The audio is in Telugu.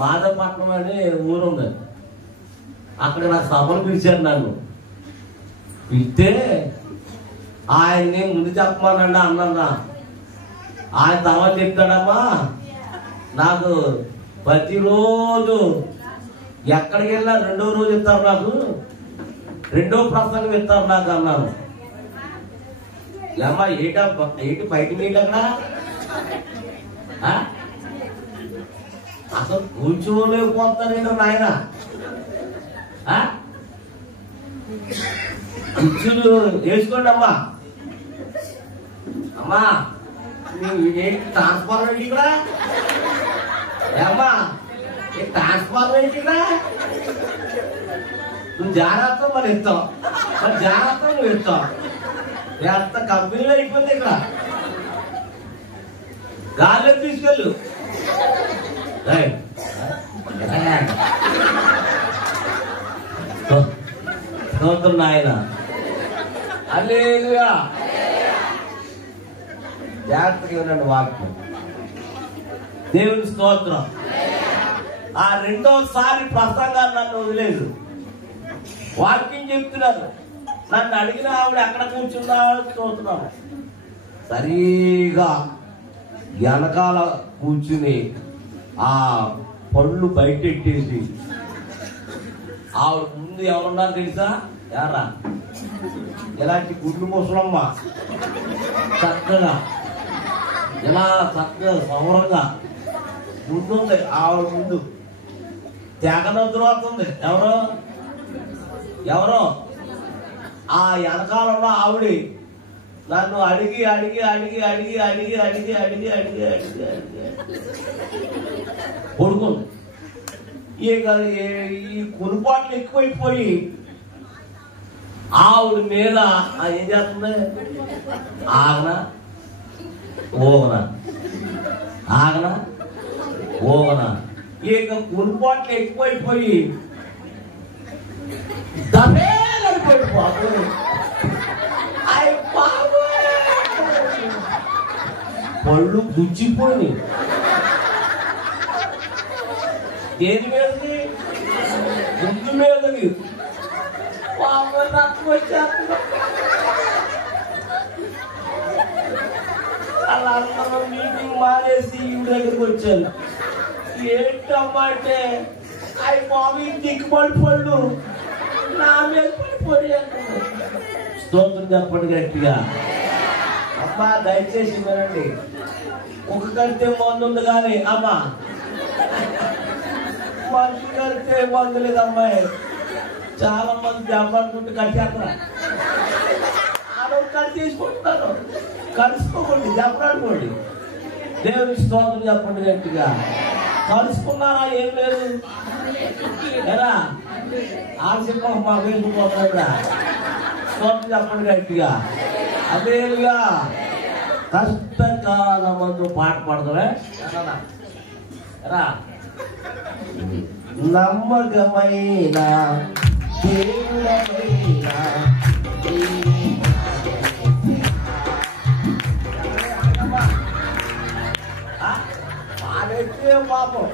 మాధవపట్నం అని ఊరు ఉంది. అక్కడ నాకు సభలు పిలిచారు. నన్ను పిలిస్తే ఆయన్ని ముందు చెప్పమనండి అన్నా. ఆయన తర్వాత చెప్తాడమ్మా, నాకు ప్రతిరోజు ఎక్కడికి వెళ్ళినా 2వ రోజు ఇస్తారు, నాకు 2వ ప్రసంగం ఇస్తారు నాకు అన్నాను. ఏమ్మా ఏంటి బయట మీట్ అక్కడ అసలు కూర్చోలేకపోతారేంటో నాయన. కుర్చీలు వేసుకోండి అమ్మా. అమ్మా ఏంటి ట్రాన్స్ఫార్మర్ ఇక్కడ? ఏమ్మా ట్రాన్స్ఫార్మర్ ఇక్కడ? నువ్వు జాగ్రత్త మరి ఇస్తావు, మరి జాగ్రత్త నువ్వు ఇస్తావు. ఎంత కంపెనీలో అయిపోయింది ఇక్కడ. గాల్లో తీసుకెళ్ళు. స్తోత్రం నాయన. హల్లెలూయా. జాగ్రత్తగా వినండి వాక్యం. దేవుని స్తోత్రం. ఆ 2వసారి ప్రసంగాన్ని నన్ను వదిలేదు. వాక్యం చెప్తున్నారు. నన్ను అడిగిన ఆవిడ ఎక్కడ కూర్చున్నా చూస్తున్నాను. సరిగా వెనకాల కూర్చుని ఆ పళ్ళు బయటెట్టేసి ఆవిడ ముందు ఎవరున్నారు తెలుసా? ఎరా ఇలాంటి గుడ్లు ముసలమ్మ చక్కగా ఇలా చక్కగా సౌరంగా ముందుంది. ఆవిడ ముందు తెగనొద్దురు వస్తుంది. ఎవరో ఆ వెనకాలంలో ఆవిడ నన్ను అడిగి అడిగి అడిగి అడిగి అడిగి అడిగి అడిగి అడిగి అడిగి అడిగి కొడుకుంది. ఈ కునుపాట్లు ఎక్కువైపోయి ఆవిడ మీద ఏం చేస్తుంది? ఆగనా ఓగనా, ఆగనా ఓగనా. ఇక కునుపాట్లు ఎక్కువైపోయి దబే పడిపోయి పళ్ళు గుచ్చిపోయి దేని మీదకి? ముందు మీదకి. రక్తం వచ్చేస్తుంది. వాళ్ళందరూ మీటింగ్ మానేసి ఈ దగ్గరికి వచ్చాను. ఏంటమ్మా అంటే అవి బాబు దిక్కుబడి పళ్ళు నా మీద పడిపోయాను. స్తోత్రం చెప్పండి గట్టిగా. అమ్మా దయచేసి వినండి. ఒక కంటే మందు ఉంది కానీ అమ్మా మనుషులు కడితే మందు లేదు. అమ్మాయి చాలా మంది జబ్బడుతుంటే కట్టేస్తారు. ఆడవాళ్ళు కట్ చేసుకుంటున్నారు. కలుసుకోకండి, జబ్బడుకోండి. దేవుని స్తోత్రం చెప్పండి గట్టిగా. కలుసుకున్నారా? ఏం లేదు ఎలా ఆశిప మా వేసుకుపోతున్నా. స్తోత్రం చెప్పండి గట్టిగా. అదేలుగా కష్టకాలమందు పాట పాడతావే రా. నమ్మకమైన దేవుడైన పాడైతే పాపం